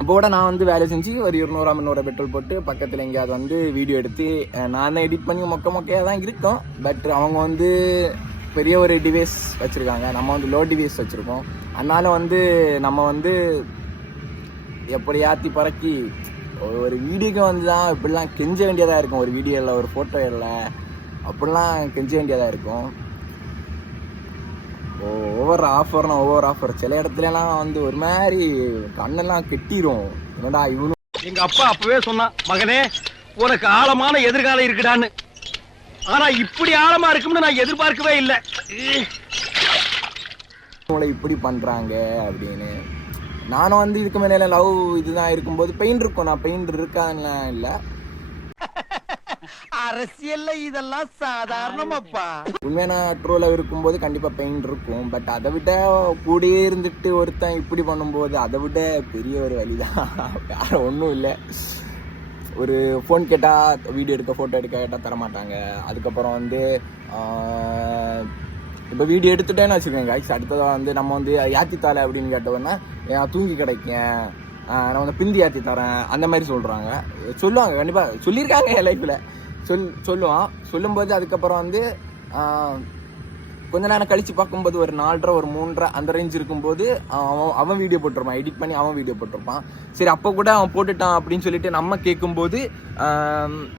இப்போ கூட நான் வந்து வேலை செஞ்சு ஒரு இருநூறு முந்நூறு பெட்ரோல் போட்டு பக்கத்தில் எங்கேயாவது வந்து வீடியோ எடுத்து நான் தான் எடிட் பண்ணி மொக்க மொக்கையாக தான் இருக்கும். பட் அவங்க வந்து பெரிய ஒரு டிவைஸ் வச்சுருக்காங்க. நம்ம வந்து லோ டிவைஸ் வச்சுருக்கோம். அதனால வந்து நம்ம வந்து எப்படி ஆற்றி பறக்கி ஒரு- ஒரு வீடியோக்கு வந்து தான் இப்படிலாம் கெஞ்ச வேண்டியதாக இருக்கும். ஒரு வீடியோ இல்லை ஒரு ஃபோட்டோ இல்லை. அப்படிலாம் கெஞ்ச வேண்டியதாக இருக்கும். ஒவ்வொரு ஆஃபர்னா ஒவ்வொரு ஆஃபர் சில இடத்துலலாம் வந்து ஒரு மாதிரி கண்ணெல்லாம் கெட்டிரும். என்னடா இவனு? எங்க அப்பா அப்பவே சொன்னான் மகனே உனக்கு ஆழமான எதிர்காலம் இருக்குடான்னு. ஆனா இப்படி ஆழமா இருக்கும்னு நான் எதிர்பார்க்கவே இல்லை. இவங்களை இப்படி பண்றாங்க அப்படின்னு. நானும் வந்து இதுக்கு மேல லவ் இதுதான் இருக்கும்போது பெயின் இருக்கும். நான் பெயின் இருக்காதுலாம் இல்லை. அரசியல்ல இதெல்லாம் சாதாரணமாப்பா. உண்மையான ட்ரூ லவ் இருக்கும்போது கண்டிப்பா பெயின் இருக்கும். பட் அதை விட கூடயே இருந்துட்டு ஒருத்தன் இப்படி பண்ணும்போது அதை விட பெரிய ஒரு வழிதான். வேற ஒன்றும் இல்லை. ஒரு ஃபோன் கேட்டால் வீடியோ எடுக்க ஃபோட்டோ எடுக்க கேட்டால் தர மாட்டாங்க அதுக்கப்புறம் வந்து இப்போ வீடியோ எடுத்துட்டேன்னு வச்சுக்கோங்க guys. அடுத்ததாக வந்து நம்ம வந்து யாத்தித்தாலை அப்படின்னு கேட்டோம்னா தூங்கி கிடைக்கேன். நான் வந்து பிந்தி ஏற்றி தரேன். அந்த மாதிரி சொல்கிறாங்க சொல்லுவாங்க கண்டிப்பாக சொல்லியிருக்காங்க என் லைஃப்பில் சொல் சொல்லுவான். சொல்லும்போது அதுக்கப்புறம் வந்து கொஞ்ச நேரம் கழிச்சு பார்க்கும்போது ஒரு நாலரை ஒரு மூன்றரை அந்த ரேஞ்ச் இருக்கும்போது அவன் அவன் வீடியோ போட்டிருப்பான். எடிட் பண்ணி அவன் வீடியோ போட்டிருப்பான். சரி அப்போ கூட அவன் போட்டுட்டான் அப்படின்னு சொல்லிட்டு நம்ம கேட்கும்போது